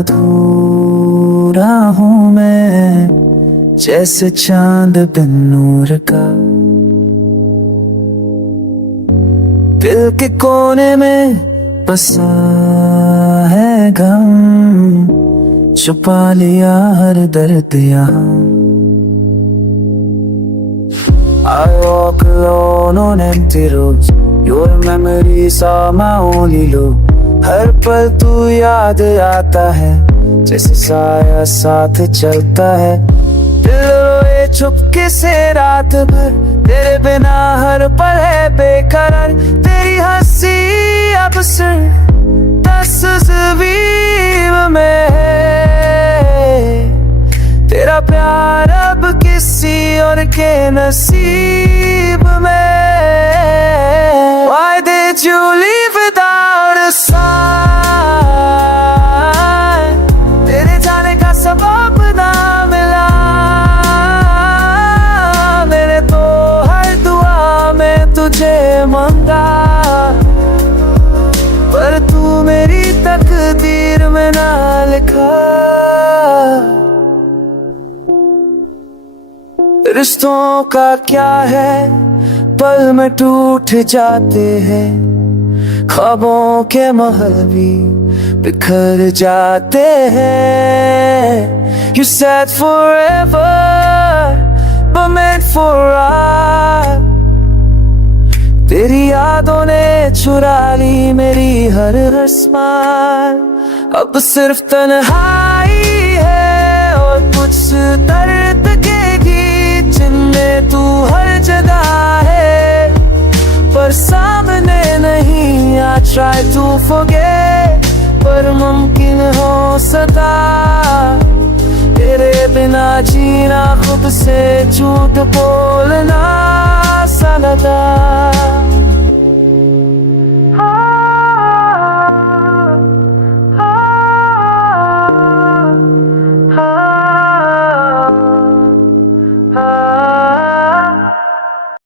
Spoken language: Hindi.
अधूरा हूँ मैं, जैसे चांद बिन नूर का। दिल के कोने में बसा है गम, छुपा लिया हर दर्द यहाँ। I walk alone on empty roads, your memories are my only loop। हर पल तू याद आता है, जैसे साया साथ चलता है। दिल रोए चुपके से रात भर, तेरे बिना हर पल है बेकरार। तेरी हंसी अब सिर्फ तस्वीर में है, तेरा प्यार अब किसी और के नसीब में। Why did you leave without a sign? तेरे जाने का सबब ना मिला, मैंने तो हर दुआ में तुझे मांगा, पर तू मेरी तकदीर में ना लिखा। रिश्तों का क्या है, पल में टूट जाते हैं, ख्वाबों के महल भी बिखर जाते हैं। You said forever, but meant for us। तेरी यादों ने चुरा ली मेरी हर स्माइल, अब सिर्फ तन्हाई है और कुछ दर्द के गीत जिनमें तू हर जगह है, पर सामने नहीं। I try to forget, पर मुमकिन हो सका, तेरे बिना जीना खुद से झूठ बोलना सा लगा।